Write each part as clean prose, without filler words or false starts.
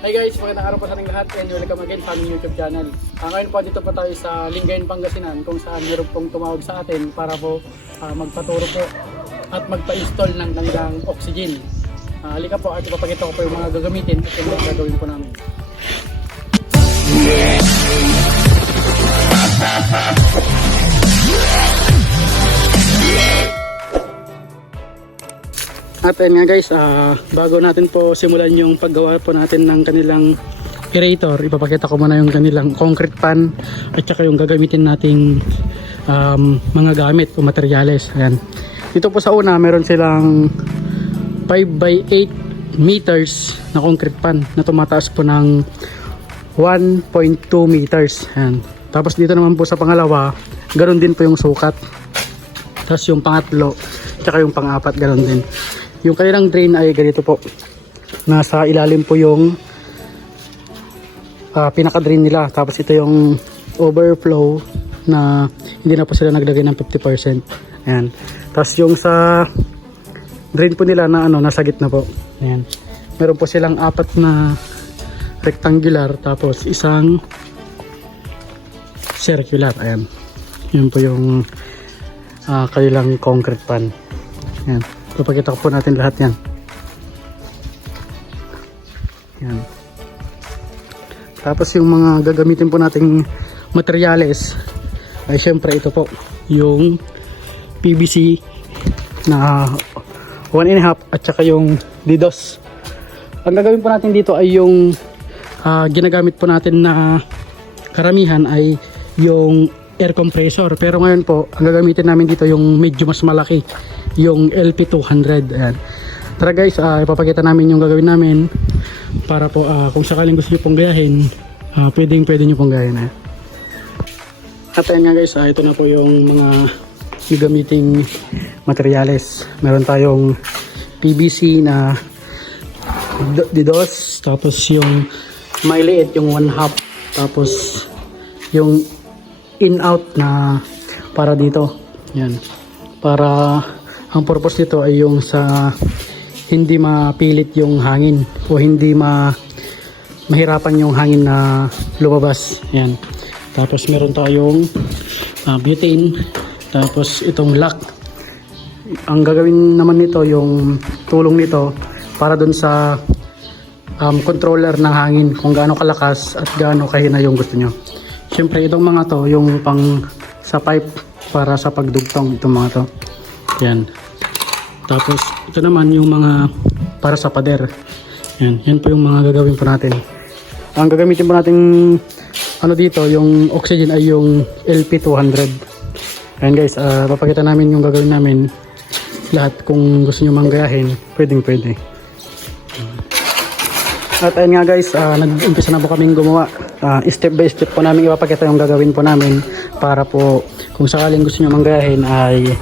Hi guys, magandang araw po sa ating lahat and welcome again sa aming YouTube channel. Ngayon po dito po tayo sa Lingayen, Pangasinan kung saan meron pong tumawag sa atin para po magpaturo po at magpa-install ng kanilang oxygen. Halika po at ipapakita ko po yung mga gagamitin at yung mga gagawin po namin. At ayun nga guys, bago natin po simulan yung paggawa po natin ng kanilang aerator, ipapakita ko muna yung kanilang concrete pan at saka yung gagamitin nating mga gamit o materyales. Ayan. Dito po sa una, meron silang 5x8 meters na concrete pan na tumataas po ng 1.2 meters. Ayan. Tapos dito naman po sa pangalawa, ganoon din po yung sukat. Tapos yung pangatlo, tsaka yung pang-apat, ganoon din. Yung kanilang drain ay ganito po. Nasa ilalim po yung pinaka-drain nila. Tapos ito yung overflow na hindi na po sila naglagay ng 50%. Ayan. Tapos yung sa drain po nila na nasa gitna po. Ayan. Meron po silang 4 na rectangular tapos isang circular. Ayan. Yun po yung kanilang concrete pan. Ayan. Ipapakita ko po natin lahat yan. Yan. Tapos yung mga gagamitin po nating materyales ay syempre ito po yung PVC na 1.5 at saka yung DDoS. Ang gagawin po natin dito ay yung ginagamit po natin na karamihan ay yung air compressor, pero ngayon po ang gagamitin namin dito yung medyo mas malaki, yung LP200. Ayan. Tara guys, ipapakita namin yung gagawin namin para po kung sakaling gusto nyo pong gayahin, pwede nyo pong gayahin. At ayan nga guys, ito na po yung mga gagamiting materyales. Meron tayong PVC na DDoS, tapos yung may liit yung 1/2, tapos yung in-out na para dito. Yan. Para ang purpose nito ay yung sa hindi mapilit yung hangin o hindi mahirapan yung hangin na lumabas. Yan. Tapos meron tayong butane. Tapos itong lock. Ang gagawin naman nito, yung tulong nito para dun sa controller ng hangin kung gaano kalakas at gaano kahina yung gusto nyo. Siyempre itong mga to yung pang sa pipe para sa pagdugtong, itong mga to. Yan. Tapos ito naman yung mga para sa pader. Yan. Yan po yung mga gagawin po natin. Ang gagamitin po natin dito, yung oxygen ay yung LP200. Ayan guys, papakita namin yung gagawin namin. Lahat kung gusto nyo manggayahin, pwede. At ayun nga guys, nag-umpisa na po kaming gumawa. Step by step po namin ipapakita yung gagawin po namin para po kung sakaling gusto nyo manggayahin ay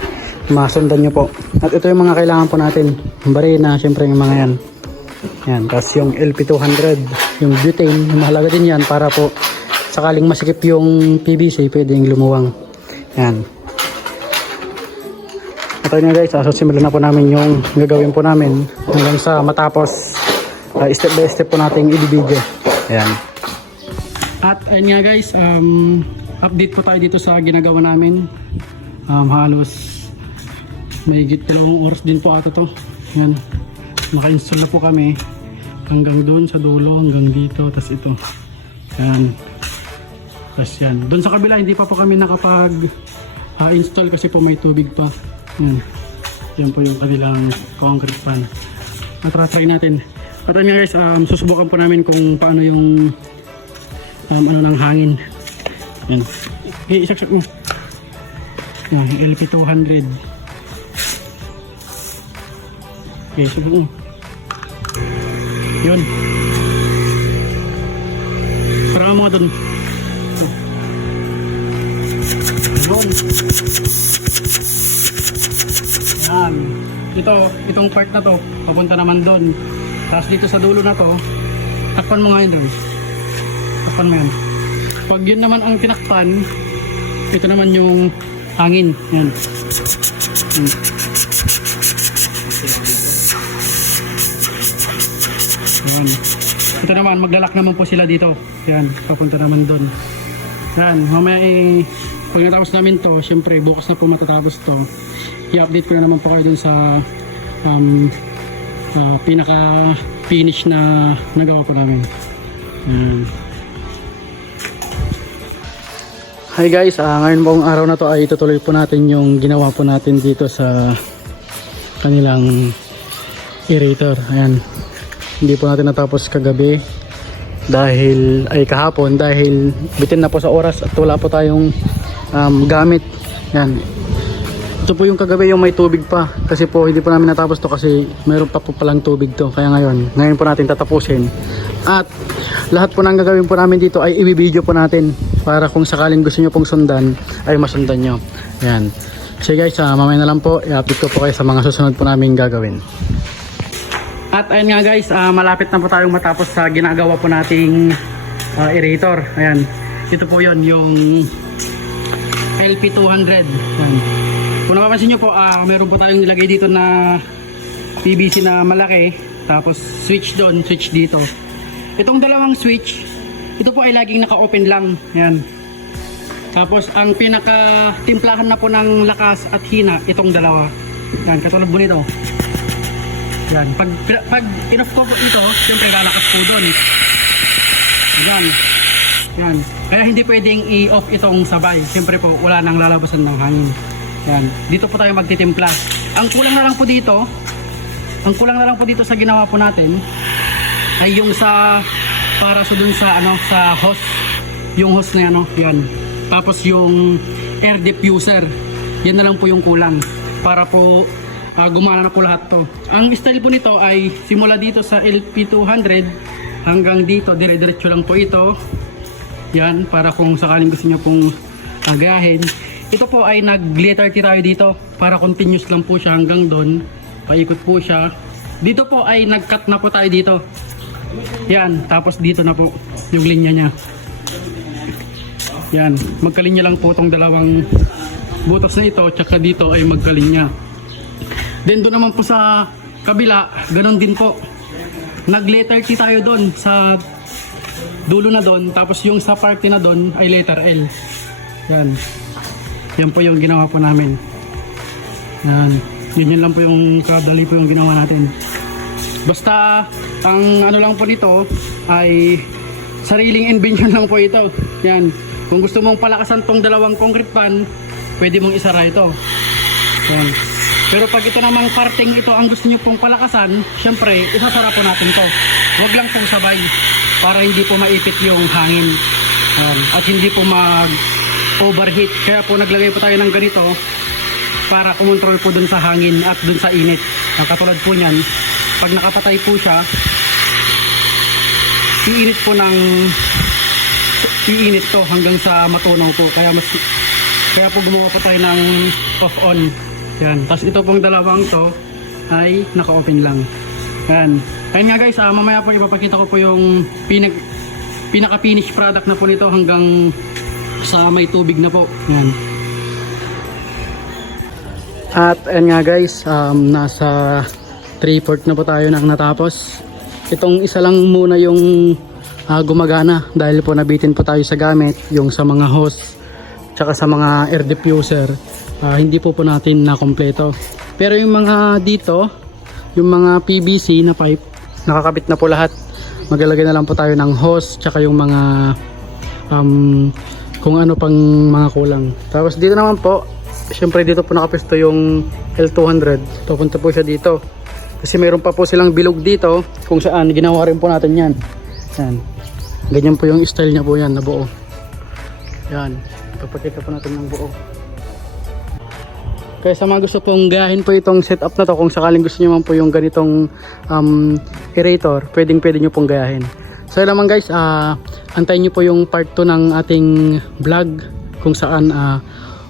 masundan nyo po. At ito yung mga kailangan po natin. Barina, syempre yung mga yan. Yan. Tapos yung LP200, yung butane, mahalaga din yan para po sakaling masikip yung PVC, pwedeng lumuwang. Yan. At ayun nga guys, simulan na po namin yung gagawin po namin hanggang sa matapos. Step by step po natin i-video. Ayan. At ayun nga guys, update po tayo dito sa ginagawa namin. Halos may 2 oras din po ata to. Ayan. Naka-install na po kami hanggang doon sa dulo, hanggang dito, tas ito. Ayan. Tas yan. Doon sa kabila hindi pa po kami nakapag-install kasi po may tubig pa. Ayan. Yan po yung kanilang concrete pan. At try natin. At nga guys, susubukan po namin kung paano yung ng hangin. Yan. Isaksak mo. Yan, LP200. Okay, subukan mo. Yun. Parang mga dun. Yun. Yan. Itong part na to, papunta naman doon. Tapos dito sa dulo na to, takpan mo nga yun doon. Takpan mo yan. Pag yun naman ang tinakpan, ito naman yung hangin. Yan. Yan. Ito naman, maglalak naman po sila dito. Yan, papunta naman doon. Yan, mamaya pag natapos namin to, syempre bukas na po matatapos to. I-update ko na naman po kayo dun sa pinaka finish na nagawa po namin. Hi guys, ngayon pong araw na to ay tutuloy po natin yung ginawa po natin dito sa kanilang aerator. Ayan, hindi po natin natapos kagabi kahapon dahil bitin na po sa oras at wala po tayong gamit. Yan, ito po yung kagabi, yung may tubig pa, kasi po hindi po namin natapos to kasi mayroon pa po palang tubig to, kaya ngayon po natin tatapusin. At lahat po ng gagawin po namin dito ay i-video po natin para kung sakaling gusto nyo pong sundan ay masundan nyo. Ayan. So guys, mamaya na lang po i-update ko po kayo sa mga susunod po namin gagawin. At ayun nga guys, malapit na po tayong matapos sa ginagawa po nating aerator. Ayan, ito po yon, yung LP200. Ayan. Kung napapansin nyo po, meron po tayong nilagay dito na PVC na malaki, tapos switch doon, switch dito. Itong dalawang switch, ito po ay laging naka-open lang. Ayan. Tapos ang pinaka-timplahan na po ng lakas at hina, itong dalawa. Yan, katulad po nito. Yan, pag in-off ko po ito, siyempre lalakas po doon. Yan. Yan. Kaya hindi pwedeng i-off itong sabay. Siyempre po, wala nang lalabasan ng hangin. Yan. Dito po tayo magtitimpla. Ang kulang na lang po dito sa ginawa po natin ay yung para sa dun sa sa hose, yung hose na yan, tapos yung air diffuser, yan na lang po yung kulang para po gumana na po lahat to. Ang style po nito ay simula dito sa LP200 hanggang dito, dire-diretso lang po ito. Yan, para kung sakaling gusto nyo pong agahin. Ito po ay nag-glitter tayo dito para continuous lang po siya hanggang doon, paikot po siya. Dito po ay nag-cut na po tayo dito. Yan, tapos dito na po yung linya niya. Yan, magkalinya lang po itong dalawang butas na ito, tsaka dito ay magkalinya. Then doon naman po sa kabila, ganun din po. Nag-letter T tayo doon sa dulo na doon, tapos yung sa party na doon ay letter L. Yan. Yan po yung ginawa po namin. Yan. Yun lang po yung kadali po yung ginawa natin. Basta ang lang po nito ay sariling invention lang po ito. Yan. Kung gusto mong palakasan tong dalawang concrete pan, pwede mong isara ito. Yan. Pero pag ito namang parting ito ang gusto nyo pong palakasan, syempre isasara po natin to. Huwag lang pong sabay para hindi po maipit yung hangin. Yan. At hindi po mag-overheat. Kaya po naglagay po tayo ng ganito para kumontrol po dun sa hangin at dun sa init. Ang katulad po niyan, pag nakapatay po siya, iinit to hanggang sa matunaw po. Kaya po gumawa po tayo ng off-on. Yan. Tapos ito pong dalawang to ay naka-open lang. Yan. Ayun nga guys, mamaya po ipapakita ko po yung pinaka-finish product na po nito hanggang sa may tubig na po. Yan. At ayun nga guys, nasa 3/4 na po tayo nang natapos. Itong isa lang muna yung gumagana dahil po nabitin po tayo sa gamit, yung sa mga hose tsaka sa mga air diffuser. Hindi po natin na kompleto. Pero yung mga dito, yung mga PVC na pipe, nakakabit na po lahat. Maglalagay na lang po tayo ng hose tsaka yung mga kung ano pang mga kulang. Tapos dito naman po, syempre dito po nakapisto yung L200. Papunta po siya dito. Kasi mayroon pa po silang bilog dito kung saan ginawa rin po natin yan. Yan. Ganyan po yung style niya po yan na buo. Yan. Ipapakita po natin yung buo. Kaya sa mga gusto pong gayahin po itong setup na to, kung sakaling gusto nyo man po yung ganitong aerator, pwede nyo pong gayahin. So yun naman guys, antayin nyo po yung part 2 ng ating vlog kung saan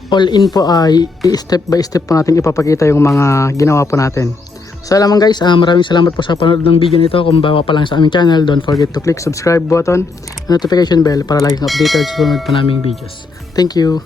all in po ay step by step po natin ipapakita yung mga ginawa po natin. So yun naman guys, maraming salamat po sa panood ng video nito. Kung bawa pa lang sa aming channel, don't forget to click subscribe button and notification bell para laging updated sa sunod pa naming videos. Thank you!